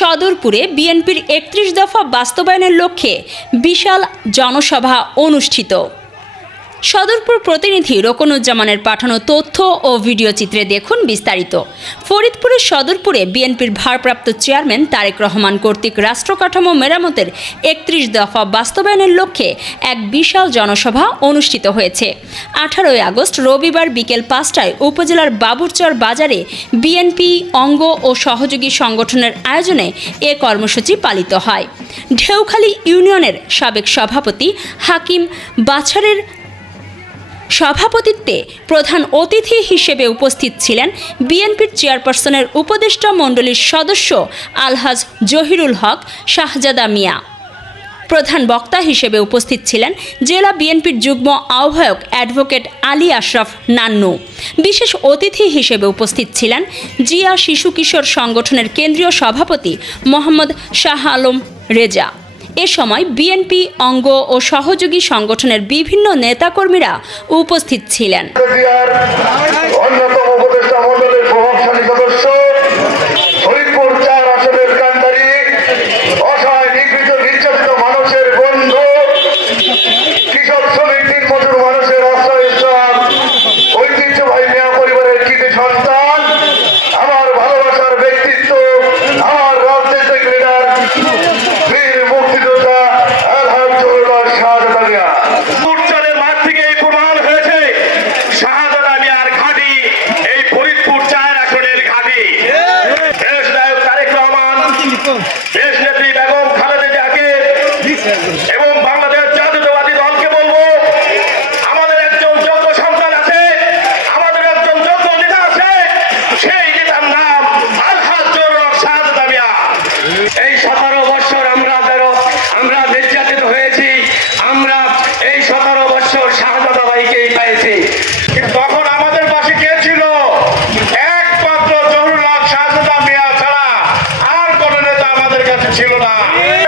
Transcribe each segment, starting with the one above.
সদরপুরে বিএনপির একত্রিশ দফা বাস্তবায়নের লক্ষ্যে বিশাল জনসভা অনুষ্ঠিত। সদরপুর প্রতিনিধি রোকনুজ্জামানের পাঠানো তথ্য ও ভিডিও চিত্রে দেখুন বিস্তারিত। ফরিদপুরের সদরপুরে বিএনপির ভারপ্রাপ্ত চেয়ারম্যান তারেক রহমান কর্তৃক রাষ্ট্র কাঠামো মেরামতের একত্রিশ দফা বাস্তবায়নের লক্ষ্যে এক বিশাল জনসভা অনুষ্ঠিত হয়েছে। আঠারোই আগস্ট রবিবার বিকেল পাঁচটায় উপজেলার বাবুরচর বাজারে বিএনপি, অঙ্গ ও সহযোগী সংগঠনের আয়োজনে এ কর্মসূচি পালিত হয়। ঢেউখালী ইউনিয়নের সাবেক সভাপতি হাকিম বাছারের সভাপতিত্বে প্রধান অতিথি হিসেবে উপস্থিত ছিলেন বিএনপির চেয়ারপারসনের উপদেষ্টা মণ্ডলীর সদস্য আলহাজ জহিরুল হক শাহজাদা মিয়া। প্রধান বক্তা হিসেবে উপস্থিত ছিলেন জেলা বিএনপির যুগ্ম আহ্বায়ক অ্যাডভোকেট আলী আশরাফ নান্নু। বিশেষ অতিথি হিসেবে উপস্থিত ছিলেন জিয়া শিশু কিশোর সংগঠনের কেন্দ্রীয় সভাপতি মোহাম্মদ শাহ আলম রেজা। এ সময় বিএনপি অঙ্গ ও সহযোগী সংগঠনের বিভিন্ন নেতাকর্মীরা উপস্থিত ছিলেন। দেশ নেত্রী বেগম খালেদা জিয়াকে এবং বাংলাদেশ জাতীয়তাবাদী দলকে বলব আমাদের একজন যোগ্য সন্তান আছে আমাদের একজন যোগ্য নেতা আছে সেই নেতার নাম আলহাজ জহুরুল্লাহ শাহাদাত মিয়া এই সতেরো বছর আমরা যারা আমরা নির্যাতিত হয়েছি আমরা এই সতেরো বছর শাহজাদা ভাইকেই পেয়েছি কিন্তু তখন আমাদের পাশে কে ছিল একমাত্র জহুরুল্লাহ শাহজাদা মিয়া ছাড়া আর কোন নেতা আমাদের কাছে ছিল না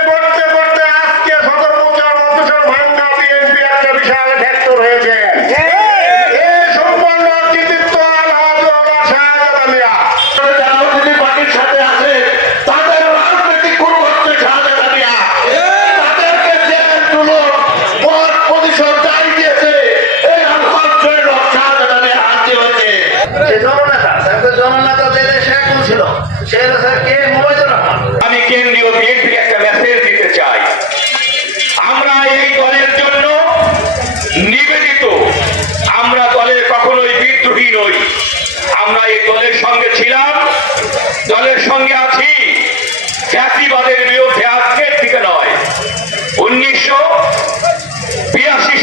করতে করতে আজকে সতেরো বছর বছর ভাঙ্গা বিএনপি একটা বিশাল ফ্যাক্টর হয়েছে এই সম্পূর্ণ কৃতিত্ব আলহাজ জহুরুল্লাহ শাহজাদা মিয়া যারা রাজনীতি পার্টির সাথে আছে তাদের রাজনৈতিক গুরু হচ্ছে শাহজাদা মিয়া তাদেরকে জেলগুলো পদ প্রতিশোধ দায় দিয়েছে এই আলহাজ জহুরুল্লাহ শাহজাদা মিয়া হাত দিয়েছে সে জননেতা স্যার তো জননেতা যে দেশে এখন ছিল সে স্যার কে মোবাইল রহমান আমি কেন্দ্রীয় বিএনপিকে একটা মেসেজ দিতে চাই।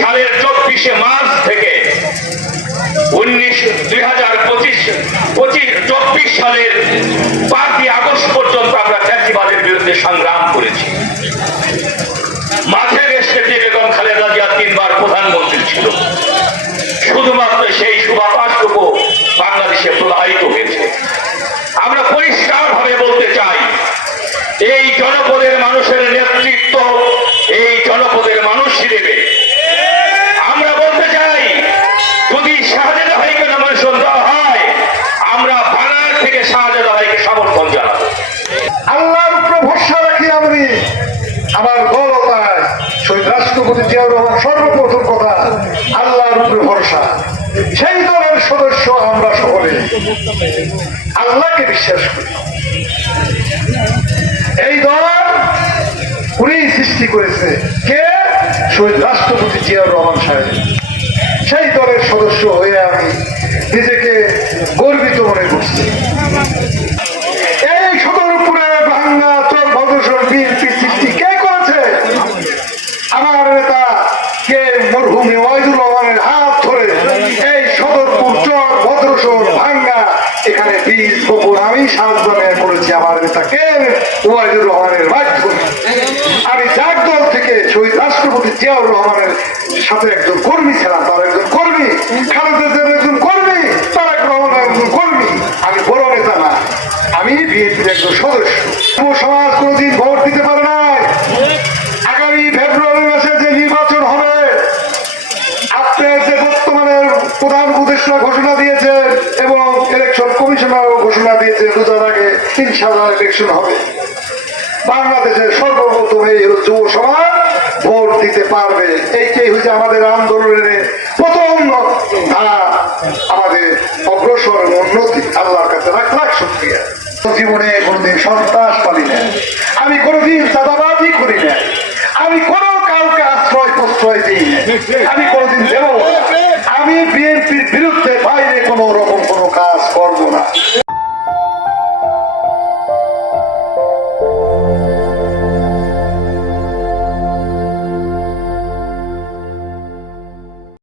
সালের চব্বিশে মার্চ থেকে উনিশ, দুই হাজার পঁচিশ পঁচিশ, চব্বিশ সালের পাঁচই আগস্ট পর্যন্ত আমরা চাষিবাদের বিরুদ্ধে সংগ্রাম করেছি। মাঝে দেশে যে বেগম খালেদা জিয়া তিনবার প্রধানমন্ত্রী ছিল, শুধুমাত্র সেই শুভাকাশটুকু বাংলাদেশে প্রবাহিত হয়েছে। আমরা পরিষ্কার ভাবে বলতে চাই, এই জনপদের মানুষের নেতৃত্ব, এই জনপদের মানুষই দেবে আমরা বলতে চাই যদি শাহজাদা ভাইকে নমিনেশন দেওয়া হয় আমরা বানার থেকে শাহজাদা ভাইকে সমর্থন জানাব আল্লাহর উপরে ভরসা রাখি আমি আমার দল তাই শহীদ রাষ্ট্রপতি জিয়াউর রহমান সর্বপ্রথম কথা, আল্লাহর উপরে ভরসা। সেই দলের সদস্য আমরা সকলে। আল্লাহকে বিশ্বাস করি। এই দল উনি সৃষ্টি করেছে। কে? শহীদ রাষ্ট্রপতি জিয়াউর রহমান সাহেব। সেই দলের সদস্য হয়ে আমি নিজেকে গর্বিত মনে করছি এই সদরপুরে ভাঙ্গা চর ভদ্রসর বিএনপি সৃষ্টি কে করেছে আমার নেতা কে মরহুমি ওয়াইদুর রহমানের হাত ধরে এই সদরপুর চর ভদ্রসর ভাঙ্গা এখানে বীজ বপুর আমি সাহায্য করেছি আমার নেতা কে ওয়াইদুর রহমানের মাধ্যমে। আমি যার দল থেকে শহীদ রাষ্ট্রপতি জিয়াউর রহমানের সাথে একজন কর্মী ছিলাম, তার একজন কর্মী। খালেদাজের একজন কর্মী, তারেক রহমানের একজন কর্মী। আমি বড় নেতা না, আমি বিএনপির একজন সদস্য। সমাজ কোনদিন ভোট দিতে পারে নাই ইলেকশন হবে। বাংলাদেশের সর্বপ্রথম এই হল যুব সমাজ, ভোট দিতে পারবে। এইটাই হচ্ছে আমাদের আন্দোলনের প্রথম আমাদের অগ্রসর উন্নতি। আল্লাহর কাছে লাখ শক্তি শুক্রিয়া। জীবনে কোনদিন সন্ত্রাস পালি না আমি কোনোদিন